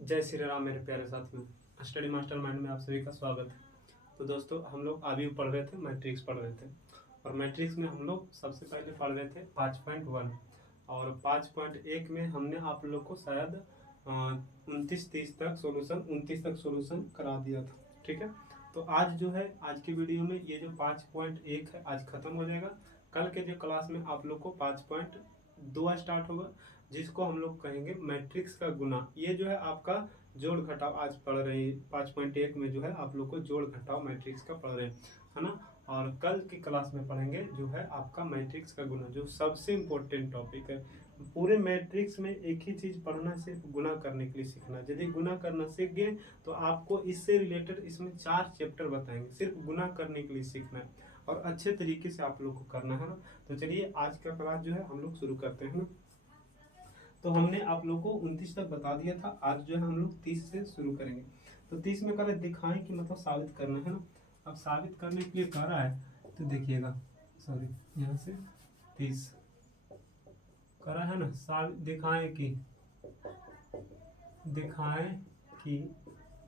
जय श्री राम मेरे प्यारे साथियों। स्टडी मास्टर माइंड में आप सभी का स्वागत है। तो दोस्तों, हम लोग अभी पढ़ रहे थे, मैट्रिक्स पढ़ रहे थे। और मैट्रिक्स में हम लोग सबसे पहले पढ़ रहे थे 5.1 और 5.1 में हमने आप लोग को शायद 29 तक सोल्यूशन करा दिया था। ठीक है, तो आज जो है, आज की वीडियो में ये जो 5.1 है आज खत्म हो जाएगा। कल के जो क्लास में आप लोग को 5.2 स्टार्ट होगा, जिसको हम लोग कहेंगे मैट्रिक्स का गुना। ये जो है आपका जोड़ घटाव आज पढ़ रहे हैं। 5.1 में जो है आप लोग को जोड़ घटाव मैट्रिक्स का पढ़ रहे हैं, है ना। और कल की क्लास में पढ़ेंगे जो है आपका मैट्रिक्स का गुना, जो सबसे इम्पोर्टेंट टॉपिक है। पूरे मैट्रिक्स में एक ही चीज पढ़ना, सिर्फ गुना करने के लिए सीखना। यदि गुना करना सीख गए तो आपको इससे रिलेटेड इसमें 4 चैप्टर बताएंगे, सिर्फ गुना करने के लिए सीखना है और अच्छे तरीके से आप लोग को करना है ना। तो चलिए आज का क्लास जो है हम लोग शुरू करते हैं ना। तो हमने आप लोग को 29 तक बता दिया था, आज जो है हम लोग 30 से शुरू करेंगे। तो 30 में कल दिखाएं कि मतलब साबित करना है ना। अब साबित करने के लिए कह रहा है तो देखिएगा, सॉरी यहाँ से 30 करा है ना। साबित दिखाएं कि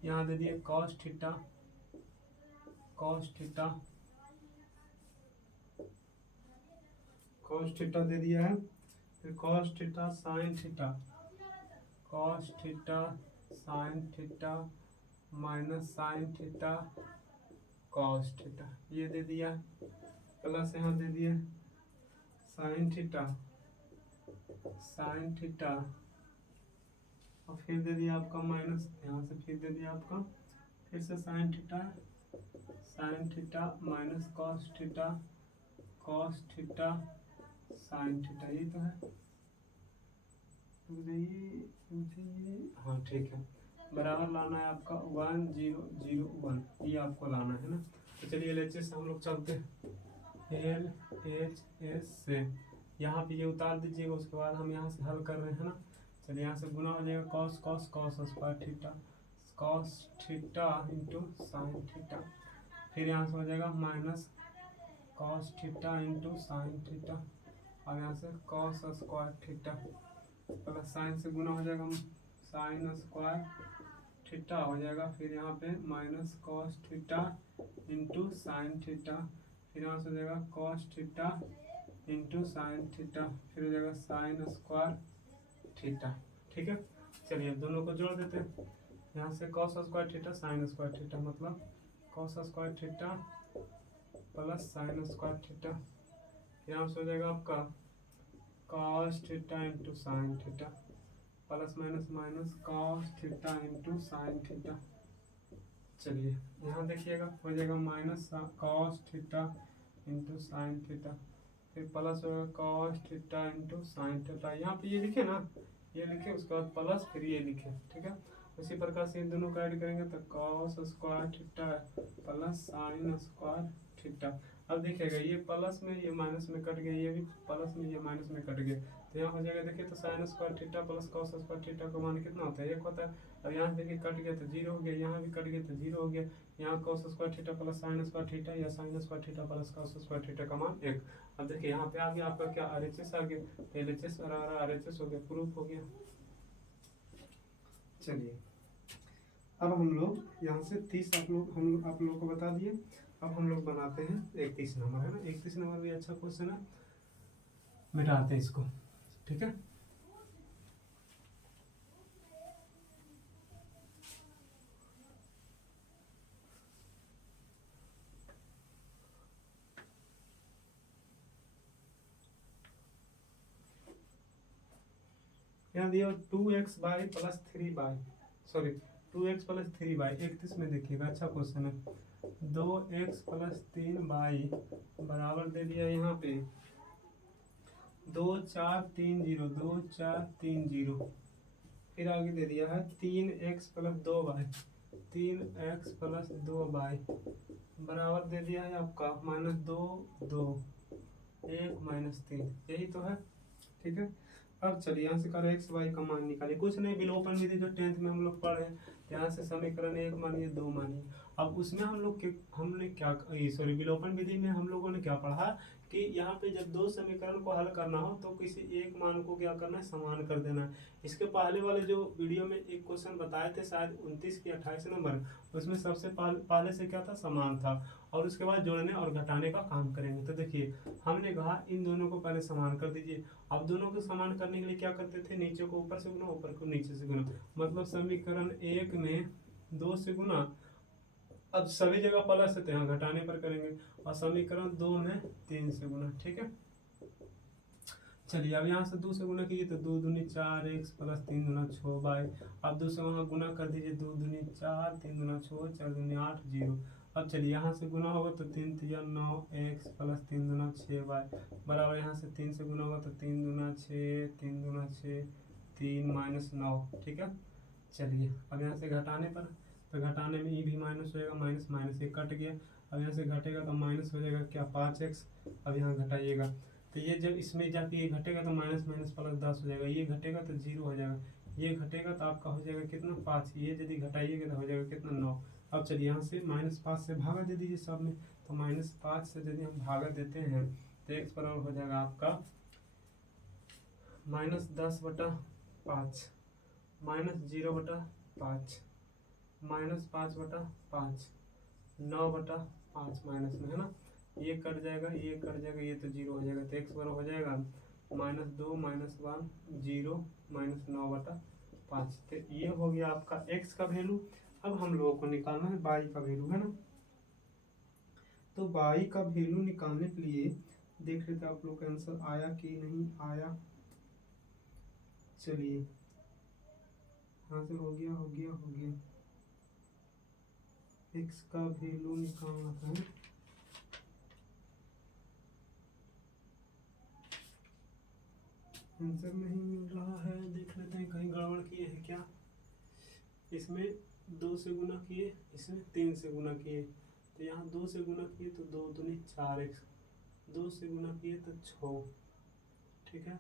यहाँ दे दिए cos थीटा दे दिया है, फिर cos theta sine theta minus sine theta cos theta, ये दे दिया। प्लस यहाँ दे दिया साइन थीटा और फिर दे दिया आपका माइनस, यहाँ से फिर दे दिया आपका फिर से sine theta minus cos theta sine theta, ये तो है। हाँ ठीक है, बराबर लाना है आपका 1 0 0 1, ये आपको लाना है ना। तो चलिए LHS से हम लोग चलते हैं। LHS से यहाँ पे ये उतार दीजिएगा, उसके बाद हम यहाँ से हल कर रहे हैं ना। चलिए यहाँ से गुना हो जाएगा cos theta into sine theta, फिर यहाँ से हो जाएगा minus cos theta into sine theta और यहाँ से cos square theta plus sign से गुना हो जाएगा साइन स्क्वायर थीटा हो जाएगा, फिर यहाँ पे minus cos theta into sine theta, फिर यहाँ से हो जाएगा cos theta into sine theta, फिर हो जाएगा साइन स्क्वायर थीटा। ठीक है, चलिए दोनों को जोड़ देते हैं। यहाँ से cos square theta sine square theta, मतलब cos square theta plus sine square theta, यहाँ से हो जाएगा आपका cos theta into sine theta plus minus minus cos theta into sine theta. चलिए यहाँ देखिएगा, हो जाएगा minus cos theta into sine theta, फिर प्लस होगा cos theta into sine theta. यहाँ पे ये लिखे ना, ये लिखे, उसके बाद प्लस, फिर ये लिखे। ठीक है, उसी प्रकार से इन दोनों का ऐड करेंगे तो cos square theta plus sine square theta. अब देखिएगा ये प्लस में ये माइनस में कट गया, ये भी प्लस में ये माइनस में कट गया, तो यहाँ हो जाएगा देखिए, तो sign square theta plus cos square theta का मान कितना होता है, 1 होता है। अब यहाँ देखिए कट गया तो 0 हो गया, यहाँ भी कट गया तो 0 हो गया। यहाँ cos square theta plus sine square theta या sine square theta plus cos square theta का मान 1। अब देखिए यहाँ पे आ गया आपका क्या, RHS आ गया, तो LHS और RHS हो गया, प्रूफ हो गया। चलिए अब हम लोग यहाँ से 30 आप लोग को बता दिए। अब हम लोग बनाते हैं 31 नंबर, है ना। 31 नंबर भी अच्छा क्वेश्चन है, मिटाते हैं इसको। ठीक है, यहाँ दिया 2x by plus 3 by, sorry 2x plus 3 by 31 में देखिएगा, अच्छा क्वेश्चन है। 2x प्लस 3 बाई बराबर दे दिया यहाँ पे 2 4 3 0, 2 4 3 0, फिर आगे दे दिया है 3x plus 2 by, 3x plus 2 by बराबर दे दिया है आपका माइनस 2 2 1 माइनस 3, यही तो है। ठीक है, अब चलिए यहाँ से करें एक्स वाई का मान निकालिए। कुछ नहीं, विलोपन विधि जो 10th में हम लोग पढ़े हैं, यहाँ से समीकरण 1 मानिए, 2 मानिए। अब उसमें हमने क्या सॉरी विलोपन विधि में हम लोगों ने क्या पढ़ा कि यहाँ पे जब दो समीकरण को हल करना हो तो किसी एक मान को क्या करना है, समान कर देना है। इसके पहले वाले जो वीडियो में एक क्वेश्चन बताए थे शायद 29 की 28 नंबर, उसमें सबसे पहले से क्या था, समान था, और उसके बाद जोड़ने और घटाने का काम करेंगे। तो देखिए हमने कहा इन दोनों को पहले समान कर दीजिए। अब दोनों को समान करने के लिए क्या करते थे, नीचे को ऊपर से गुना, ऊपर को नीचे से गुना, मतलब समीकरण 1 में 2 से गुना, अब सभी जगह प्लस है तो यहाँ घटाने पर करेंगे, और समीकरण 2 में 3 से गुना। ठीक है, चलिए अब यहाँ से 2 से गुना कीजिए तो 2 दूनी 4x प्लस 3 दूना 6 बाई, अब 2 से वहाँ गुना कर दीजिए, 2 दूनी 4, 3 दूना 6, 4 दूनी 8, 0। अब चलिए यहाँ से गुना होगा तो 3 तिया 9x प्लस 3 दूना 6 बाई, बराबर यहाँ से 3 से गुना होगा तो 3 दूना 6, 3 दूना 6, 3 माइनस 9। ठीक है, चलिए अब यहाँ से घटाने पर, तो घटाने में ये भी माइनस हो जाएगा, माइनस माइनस ये कट गया। अब यहाँ से घटेगा तो माइनस हो जाएगा क्या, 5x। अब यहाँ घटाइएगा तो ये जब इसमें जाके ये घटेगा तो माइनस माइनस प्लस 10 हो जाएगा, ये घटेगा तो 0 हो जाएगा, ये घटेगा तो आपका हो जाएगा कितना, 5। ये यदि घटाइएगा तो हो जाएगा कितना, 9। अब चलिए यहाँ से -5 से भागा दे दीजिए सब में, तो -5 से यदि हम भागा देते हैं तो x बराबर हो जाएगा आपका -10/5 -0/5 -5/5 9/5 माइनस में, है ना, ये कट जाएगा, ये कट जाएगा, ये तो 0 हो जाएगा, तो x बराबर हो जाएगा -2 -1 0 -9/5। तो ये हो गया आपका x का वैल्यू। अब हम लोगों को निकालना है y का वैल्यू, है ना। तो y का वैल्यू निकालने के लिए देख लेते आप लोग का आंसर आया कि नहीं आया। चलिए हाँ सर, हो गया हो गया हो गया। x का वैल्यू निकालना था, आंसर नहीं मिल रहा है, देख लेते हैं कहीं गड़बड़ किए हैं क्या। इसमें 2 से गुना किए, इसमें 3 से गुना किए, तो यहाँ 2 से गुना किए तो 2 दूनी 4x, 2 से गुना किए तो 6। ठीक है,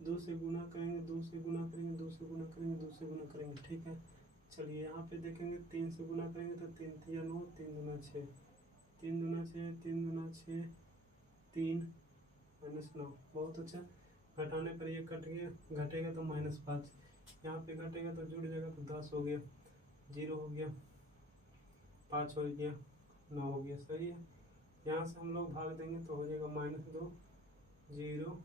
2 से गुना करेंगे, 2 से गुना करेंगे, 2 से गुना करेंगे, 2 से गुना करेंगे। ठीक है, चलिए यहाँ पे देखेंगे 3 से गुना करेंगे तो 3 तिया 9, 3 दूना 6, 3 दूना 6, 3 दूना 6, 3 -9। बहुत अच्छा, घटाने पर ये कट गया, घटेगा तो -5, यहाँ पे घटेगा तो जुड़ जाएगा तो 10 हो गया, 0 हो गया, 5 हो गया, 9 हो गया। सही है, यहाँ से हम लोग भाग देंगे तो हो जाएगा -2 0।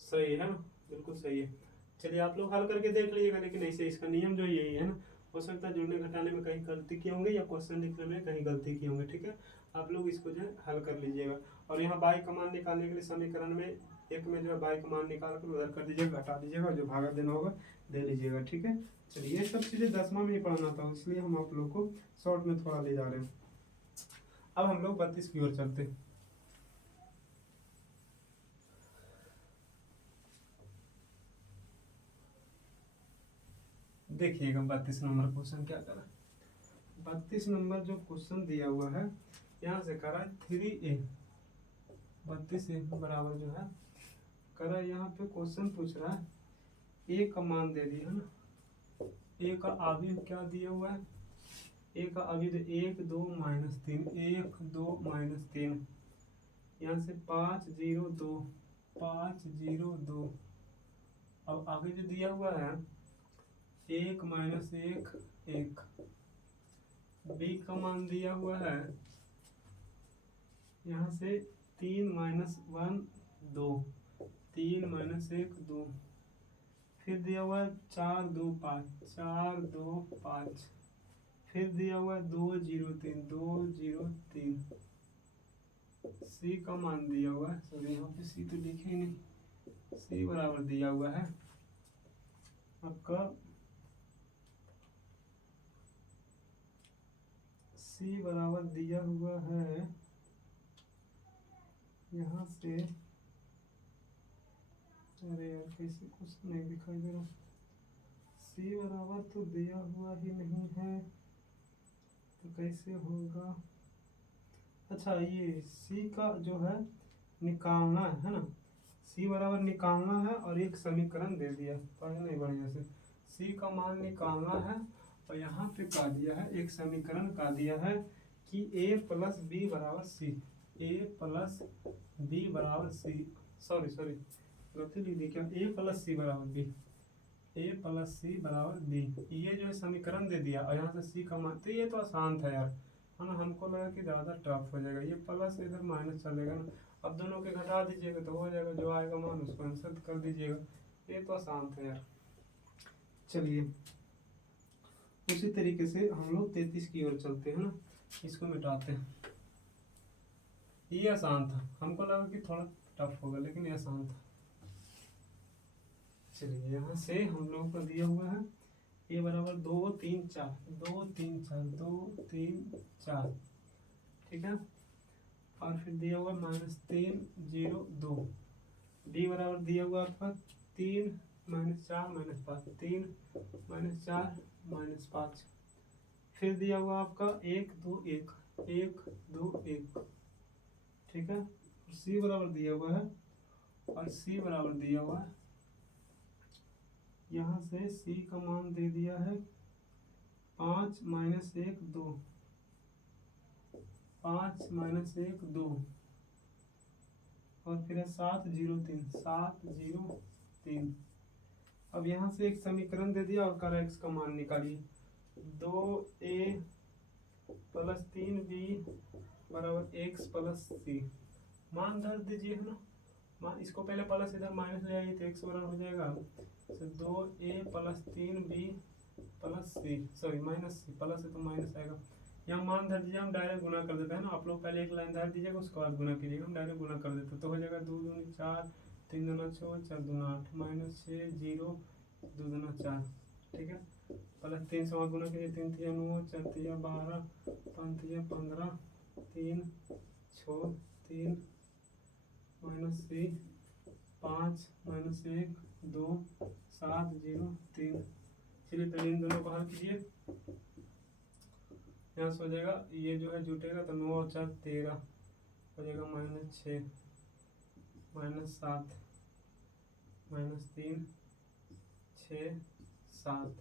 सही है ना, बिल्कुल सही है। चलिए आप लोग हल करके देख लीजिएगा, लेकिन ऐसे इसका नियम जो यही है ना, हो सकता है जुड़ने घटाने में कहीं गलती किए होंगे या क्वेश्चन लिखने में कहीं गलती किए होंगे। ठीक है, आप लोग इसको जो है हल कर लीजिएगा। और यहाँ बाई का मान निकालने के लिए समीकरण में एक में जो है बाई का मान निकाल कर उधर कर दीजिएगा, घटा दीजिएगा, जो भागा देना होगा दे लीजिएगा। ठीक है, चलिए ये सब चीज़ें 10वां में ही पढ़ना था, इसलिए हम आप लोग को शॉर्ट में थोड़ा ले जा रहे हैं। अब हम लोग 32 की ओर चलते हैं। देखिएगा 32 नंबर क्वेश्चन क्या करा। 32 नंबर जो क्वेश्चन दिया हुआ है, यहाँ से करा 3a, 32a बराबर जो है करा, यहाँ पे क्वेश्चन पूछ रहा है a का मान दे दिया है ना, a का अवयव क्या दिया हुआ है, a का अवयव 1 2 -3, 1 2 -3, यहाँ से 5 0 2, 5 0 2। अब आगे जो दिया हुआ है 1 -1 1, b का मान दिया हुआ है यहाँ से 3 -1 2, 3 -1 2, फिर दिया हुआ है 4 2 5, 4 2 5, फिर दिया हुआ है 2 0 3, 2 0 3। सी का मान दिया हुआ है, सॉरी यहाँ पे सी तो लिखे ही नहीं, सी बराबर दिया हुआ है आपका, सी बराबर दिया हुआ है यहाँ से, अरे यार कैसे कुछ नहीं दिखाई दे रहा, सी बराबर तो दिया हुआ ही नहीं है तो कैसे होगा। अच्छा ये सी का जो है निकालना है ना, सी बराबर निकालना है और एक समीकरण दे दिया, पढ़े नहीं बढ़िया से, सी का मान निकालना है और यहाँ पे कहा दिया है, एक समीकरण कहा दिया है कि a प्लस बी बराबर सी, a प्लस बी बराबर सी, सॉरी गलती लिख दी क्या, a प्लस सी बराबर बी, a प्लस सी बराबर बी, ये जो है समीकरण दे दिया और यहाँ से सी का मान, तो ये तो आसान था यार, है ना। हमको लगा कि ज़्यादा टफ हो जाएगा, ये प्लस इधर माइनस चलेगा ना, अब दोनों के घटा दीजिएगा तो हो जाएगा, जो आएगा मान उसको आंसर कर दीजिएगा, ये तो आसान था यार। चलिए उसी तरीके से हम लोग 33 की ओर चलते हैं ना, इसको मिटाते हैं। ये आसान था, हमको लगा कि थोड़ा टफ होगा लेकिन ये आसान था। चलिए यहाँ से हम लोगों को दिया हुआ है a बराबर 2 3 4, 2 3 4, 2 3 4, ठीक है। और फिर दिया हुआ -3 0 2, b बराबर दिया हुआ आपका 3 -4 -5, 3 -4 -5, फिर दिया हुआ आपका 1 2 1, 1 2 1, ठीक है। c बराबर दिया हुआ है और c बराबर दिया हुआ है, यहाँ से c का मान दे दिया है 5 -1 2, 5 -1 2, और फिर है 7 0 3, 7 0 3। अब यहाँ से एक समीकरण दे दिया और कर x का मान निकालिए, 2a प्लस 3b बराबर x प्लस सी, मान धर दीजिए, है ना। मान इसको पहले प्लस इधर माइनस ले आइए तो x बराबर हो जाएगा 2a प्लस 3b प्लस सी, सॉरी माइनस सी, प्लस है तो माइनस आएगा। यहाँ मान धर दीजिए, हम डायरेक्ट गुना कर देते हैं ना, आप लोग पहले एक लाइन धर दीजिएगा उसके बाद गुना कीजिएगा, हम डायरेक्ट गुना कर देते तो हो जाएगा 2 दूनी 4, 3 दूना 6, 4 दूना 8, -6 0 2 दूना 4, ठीक है। प्लस 3 से गुना कीजिए, 3 3 9, 4 3 12, 5 3 15, 3 6 3 -c 5 -1 2 7 0 3। चलिए पहले इन दोनों को हल कीजिए, यहाँ से हो जाएगा, ये जो है जुटेगा तो 9 और 4 13 हो जाएगा, -6 -7 -3 6 7,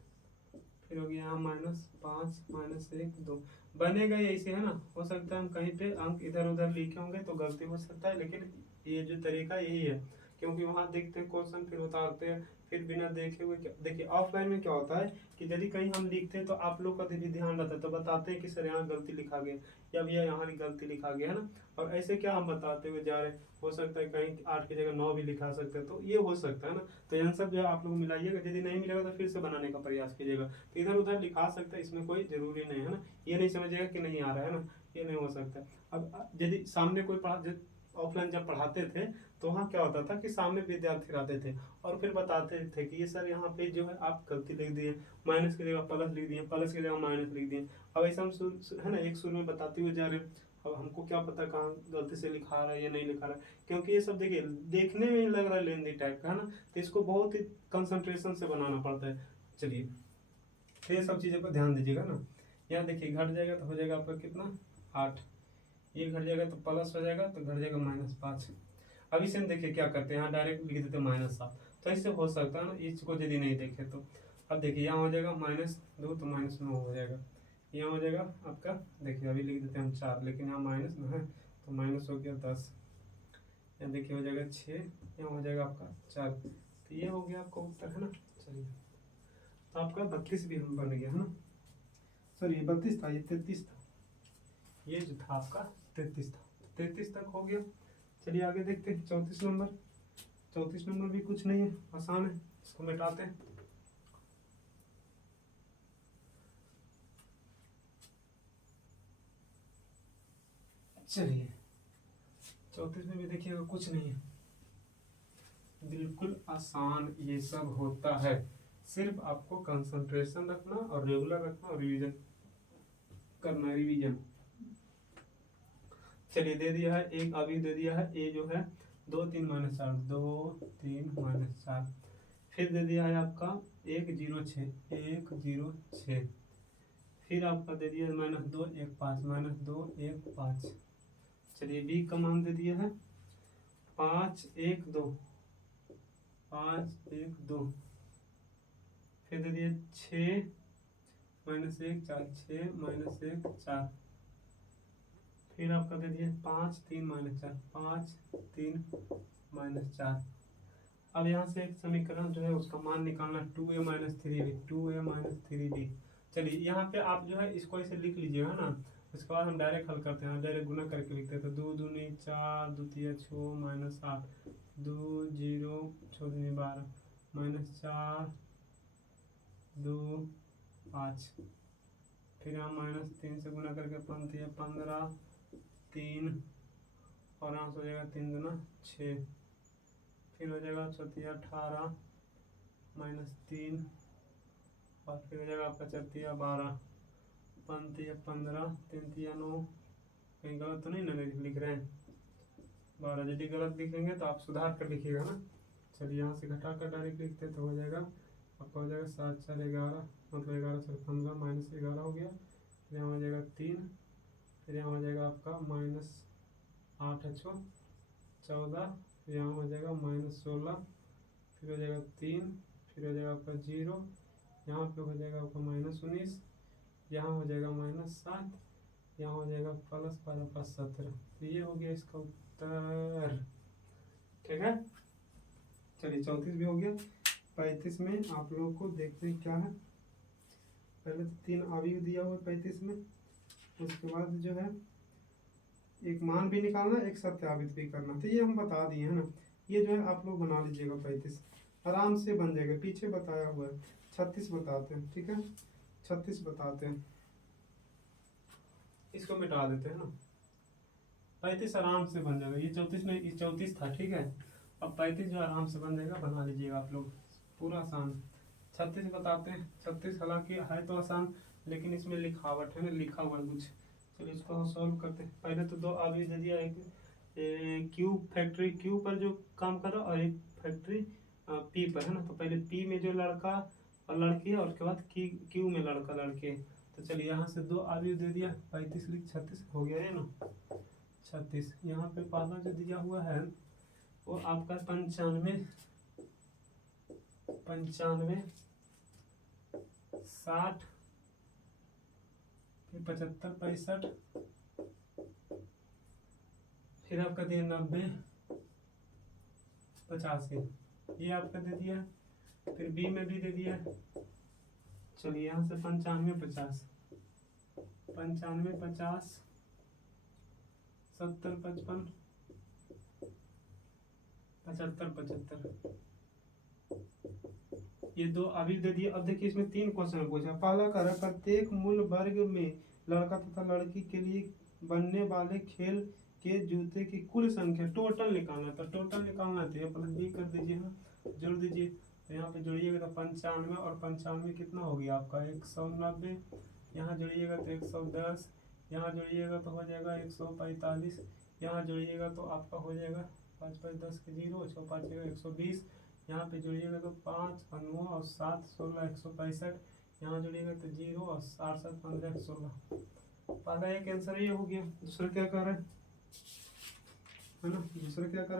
फिर हो गया यहाँ -5 -1 2, बनेगा ही ऐसे, है ना। हो सकता है हम कहीं पे अंक इधर उधर लिखे होंगे तो गलती हो सकता है, लेकिन ये जो तरीका यही है, क्योंकि वहाँ देखते हैं क्वेश्चन फिर उतारते हैं, फिर बिना देखे हुए देखिए ऑफलाइन में क्या होता है कि यदि कहीं हम लिखते हैं तो आप लोग का भी ध्यान रहता है, तो बताते हैं कि सर यहाँ गलती लिखा गया या भैया यहाँ गलती लिखा गया, है ना। और ऐसे क्या हम बताते हुए जा रहे हैं, हो सकता है कहीं 8 की जगह 9 भी लिखा सकते हैं, तो ये हो सकता है ना। तो आंसर जो है आप लोग मिलाइएगा, यदि नहीं मिलेगा तो फिर से बनाने का प्रयास कीजिएगा, तो इधर उधर लिखा सकते हैं, इसमें कोई जरूरी नहीं है ना। ये नहीं समझिएगा कि नहीं आ रहा है ना, ये नहीं हो सकता। अब यदि सामने कोई पढ़ा, ऑफलाइन जब पढ़ाते थे तो वहाँ क्या होता था कि सामने विद्यार्थी रहते थे और फिर बताते थे कि ये सर यहाँ पे जो है आप गलती लिख दिए, माइनस की जगह प्लस लिख दिए, प्लस की जगह माइनस लिख दिए। अब ऐसा हम है ना एक शुरू में बताते हुए जा रहे हैं, अब हमको क्या पता कहाँ गलती से लिखा रहा है या नहीं लिखा रहा है, क्योंकि ये सब देखिए देखने में ही लग रहा है लेंदी टाइप का, है ना। तो इसको बहुत ही कंसंट्रेशन से बनाना पड़ता है। चलिए तो ये सब चीज़ों पर ध्यान दीजिएगा ना। यहाँ देखिए घट जाएगा तो हो जाएगा आपका कितना 8, ये घट जाएगा तो प्लस हो जाएगा तो घट जाएगा -5। अब इसे हम देखिए क्या करते हैं, यहाँ डायरेक्ट लिख देते हैं -7, तो इससे हो सकता है ना इसको यदि नहीं देखे तो। अब देखिए यहाँ हो जाएगा -2 तो -9 हो जाएगा, यहाँ हो जाएगा आपका, देखिए अभी लिख देते हैं हम 4, लेकिन यहाँ माइनस में है तो माइनस हो गया 10, यहाँ देखिए हो जाएगा 6, यहाँ हो जाएगा आपका 4, तो ये हो गया आपका उत्तर, है ना। चलिए तो आपका 32 भी हम बन गया, है ना। सॉरी 32 था, ये 33 था, ये जो था आपका 33 था, 33 तक हो गया। चलिए आगे देखते हैं 34 नंबर। 34 नंबर भी कुछ नहीं है, आसान है, इसको मिटाते हैं। चलिए 34 में भी देखिएगा कुछ नहीं है, बिल्कुल आसान ये सब होता है, सिर्फ आपको कंसंट्रेशन रखना और रेगुलर रखना और रिवीजन करना, रिवीजन। चलिए दे दिया है एक, अभी दे दिया है ए जो है 2 3 -4, 2 3 -4, फिर दे दिया है आपका 1 0 6, 1 0 6, फिर आपका दे दिया है -2 1 5, -2 1 5। चलिए बी का मान दे दिया है 5 1 2, 5 1 2, फिर दे दिया 6 -1 4 6 -1 4। फिर आपका दे दिए 5 3 -4 5 3 -4। अब यहाँ से एक समीकरण जो है उसका मान निकालना 2a - 3b 2a - 3b। चलिए यहाँ पे आप जो है इसको ऐसे लिख लीजिएगा ना, उसके बाद हम डायरेक्ट हल करते हैं, डायरेक्ट गुना करके लिखते हैं। तो 2 दूनी 4 2 तिया 6 -8 2 0 6 दूनी 12 -4 2 5। फिर यहाँ -3 से गुना करके 5 तिया 15 3 और यहाँ से हो जाएगा 3 दूना 6। फिर हो जाएगा 18 -3 और फिर हो जाएगा आपका 4 12 5 15 3 9। कहीं गलत तो नहीं ना लिख रहे हैं? 12। यदि गलत लिखेंगे तो आप सुधार कर लिखिएगा ना। चलिए यहाँ से घटा कर डायरेक्ट लिखते तो हो जाएगा आपका, हो जाएगा 7 4 11 मतलब 11 4 15 -11 हो गया। फिर यहाँ हो जाएगा 3। फिर यहाँ हो जाएगा आपका -8 अच्छो 14। फिर यहाँ हो जाएगा -16। फिर हो जाएगा 3। फिर हो जाएगा आपका 0। यहाँ पे हो जाएगा आपका -19। यहाँ हो जाएगा -7। यहाँ हो जाएगा +12 + 17। तो ये हो गया इसका उत्तर। ठीक है, चलिए 34 भी हो गया। 35 में आप लोगों को देखते हैं क्या है। पहले तो 3 अवयव दिया हुआ 35 में, उसके बाद जो है एक मान भी निकालना, एक सत्यापित भी करना। तो ये हम बता दिए हैं ना, ये जो है आप लोग बना लीजिएगा। 35 आराम से बन जाएगा, पीछे बताया हुआ है। 36 बताते हैं, ठीक है 36 बताते हैं, इसको मिटा देते हैं ना। 35 आराम से बन जाएगा। ये 34 नहीं, ये 34 था, ठीक है। अब 35 जो आराम से बन जाएगा, बना लीजिएगा आप लोग, पूरा आसान। 36 बताते हैं। 36 हालांकि है तो आसान, लेकिन इसमें लिखावट है ना, लिखा हुआ कुछ। चलिए इसको हम सॉल्व करते हैं। पहले तो 2 अभी दे दिया, एक क्यू फैक्ट्री क्यू पर जो काम कर रहा और एक फैक्ट्री पी पर है ना। तो पहले पी में जो लड़का और लड़की है और उसके बाद क्यू में लड़का लड़के है। तो चलिए यहाँ से 2 अभी दे दिया, 35 लिख 36 हो गया है ना। 36 यहाँ पे पहला जो दिया हुआ है वो आपका 95 60 फिर 75 65 फिर आपका दिया 90 85, ये आपका दे दिया। फिर बी में भी दे दिया। चलिए यहाँ से 95 50 95 50 70 55 75 75, ये 2 अभी दे दिए। अब देखिए इसमें 3 क्वेश्चन पूछा। पहला कर रहा है प्रत्येक मूल वर्ग में लड़का तथा लड़की के लिए बनने वाले खेल के जूते की कुल संख्या टोटल निकालना। तो टोटल निकालना चाहिए, प्लस बी कर दीजिए, हाँ जोड़ दीजिए। तो यहाँ पे जोड़िएगा तो 95 और 95 कितना हो गया आपका 190। यहाँ जोड़िएगा तो 110। यहाँ जोड़िएगा तो हो जाएगा 145। यहाँ जोड़िएगा तो आपका हो जाएगा 5 5 10 के 0 6 5 120। यहाँ पे जोड़िएगा तो 5 और 9 और 7 16 165। यहाँ जोड़िएगा तो 0 और 8 7 15 16। पहला एक आंसर ये हो गया। दूसरा क्या कर रहा है ना, दूसरा क्या कर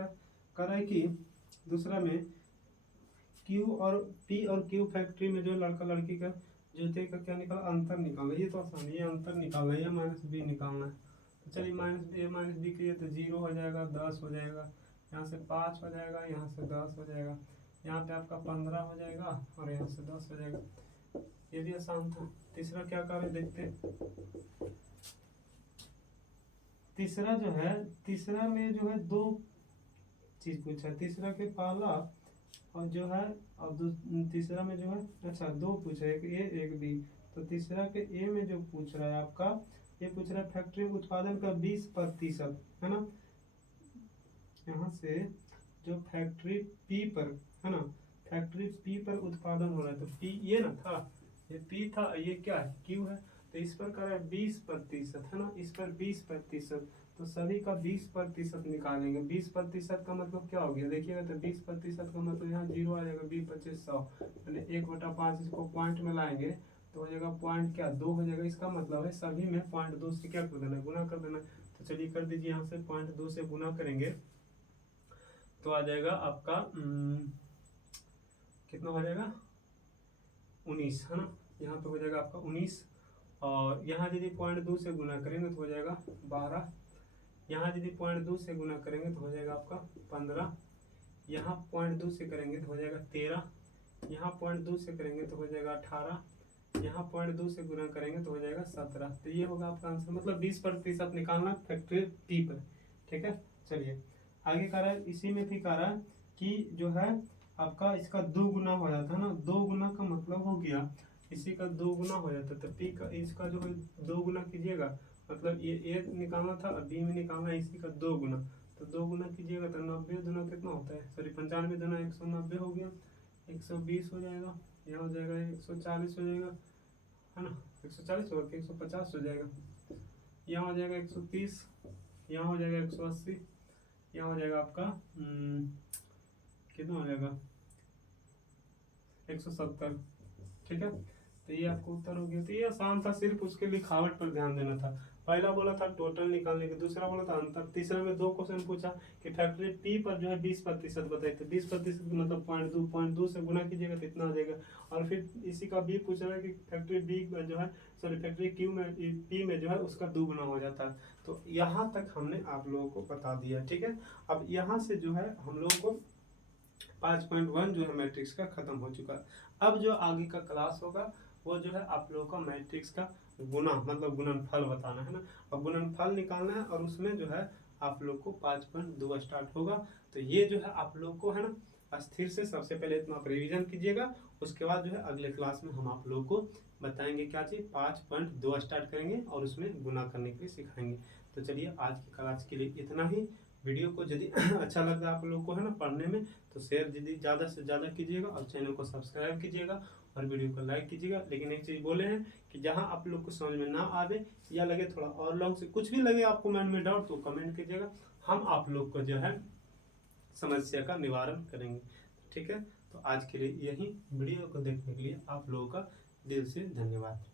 रहा है कि दूसरा में क्यू और पी और क्यू फैक्ट्री में जो लड़का लड़की का जूते का क्या निकाला, अंतर निकालना। ये तो आसान है, ये अंतर निकालना है, ये -b निकालना है। तो चलिए -b के लिए तो 0 हो जाएगा, 10 हो जाएगा, यहाँ से 5 हो जाएगा, यहाँ से 10 हो जाएगा, यहाँ पे आपका 15 हो जाएगा और यहाँ से 10 हो जाएगा। ये भी आसान था। तीसरा क्या कर देखते हैं। तीसरा जो है, तीसरा में जो है 2 चीज पूछा। तीसरा के पहला और जो है और तीसरा में जो है अच्छा 2 पूछा, एक ए एक बी। तो तीसरा के ए में जो पूछ रहा है आपका, ये पूछ रहा है फैक्ट्री उत्पादन का 20% है ना। यहाँ से जो फैक्ट्री पी पर है ना, फैक्ट्री पी पर उत्पादन हो रहा है। तो पी ये ना था, ये पी था, ये क्या है क्यू है। तो इस पर कर रहा है 20% है ना, इस पर 20%। तो सभी का 20% निकालेंगे। 20% का मतलब क्या हो गया देखिएगा। तो 20% का मतलब यहाँ 0 आ जाएगा, 20 25 100 यानी 1/5 इसको पॉइंट में लाएंगे तो हो जाएगा पॉइंट क्या 2 हो जाएगा। इसका मतलब है सभी में .2 से क्या कर देना, गुना कर देना। तो चलिए कर दीजिए, यहाँ से .2 से गुना करेंगे तो आ जाएगा आपका कितना हो जाएगा 19 है ना। यहाँ पे हो जाएगा आपका 19, और यहाँ यदि 0.2 से गुना करेंगे तो हो जाएगा 12, यहाँ यदि 0.2 से गुना करेंगे तो हो जाएगा आपका 15, यहाँ 0.2 से करेंगे तो हो जाएगा 13, यहाँ 0.2 से करेंगे तो हो जाएगा 18, यहाँ 0.2 से गुना करेंगे तो हो जाएगा 17। तो ये होगा आपका आंसर, मतलब 20% निकालना फैक्टोरियल p पर। ठीक है, चलिए आगे कह रहा है, इसी में भी कह रहा है कि जो है आपका इसका 2 गुना हो जाता है ना, 2 गुना का मतलब हो गया इसी का 2 गुना हो जाता है, तो p का इसका जो है 2 गुना कीजिएगा, मतलब ये a निकालना था और b में निकालना है इसी का 2 गुना, तो 2 गुना कीजिएगा तो 90 दुना कितना होता है, सॉरी 95 दुना 190 हो गया, 120 हो जाएगा, यहाँ हो जाएगा 140 हो जाएगा, है ना, 140 होगा कि 150 हो जाएगा, यहाँ हो जाएगा 130, यहाँ हो जाएगा 180, यहाँ हो जाएगा आपका कितना हो जाएगा 170। ठीक है, तो ये आपको उत्तर हो गया। तो ये आसान था, सिर्फ उसके लिखावट पर ध्यान देना था। पहला बोला था टोटल निकालने के, दूसरा बोला था अंतर, तीसरा में 2 क्वेश्चन पूछा कि फैक्टोरियल p पर जो है 20% बताइए, तो 20% मतलब 0.2 से गुना कीजिएगा तो इतना आ जाएगा। और फिर इसी का b पूछ रहा है कि फैक्टोरियल b जो है, सॉरी फैक्टोरियल q में p में जो है उसका 2 गुना हो जाता है। तो यहाँ तक हमने आप लोगों को बता दिया। ठीक है, अब यहाँ से जो है हम लोगों को 5.1 जो है मैट्रिक्स का खत्म हो चुका है। अब जो आगे का क्लास होगा वो जो है आप लोगों का मैट्रिक्स का गुना, मतलब गुणनफल बताना है ना, अब गुणनफल निकालना है, और उसमें जो है आप लोग को 5.2 स्टार्ट होगा। तो ये जो है आप लोग को है ना स्थिर से सबसे पहले इतना आप रिविजन कीजिएगा, उसके बाद जो है अगले क्लास में हम आप लोग को बताएंगे क्या चीज़, 5.2 स्टार्ट करेंगे और उसमें गुना करने के लिए सिखाएंगे। तो चलिए आज की क्लास के लिए इतना ही। वीडियो को यदि अच्छा लग रहा है आप लोग को है ना पढ़ने में, तो शेयर यदि ज़्यादा से ज़्यादा कीजिएगा और चैनल को सब्सक्राइब कीजिएगा और वीडियो को लाइक कीजिएगा। लेकिन एक चीज़ बोले हैं कि जहां आप लोग को समझ में ना आवे या लगे थोड़ा और लॉन्ग से कुछ भी लगे आपको माइंड में डाउट, तो कमेंट कीजिएगा, हम आप लोग को जो है समस्या का निवारण करेंगे। ठीक है, तो आज के लिए यही। वीडियो को देखने के लिए आप लोगों का दिल से धन्यवाद।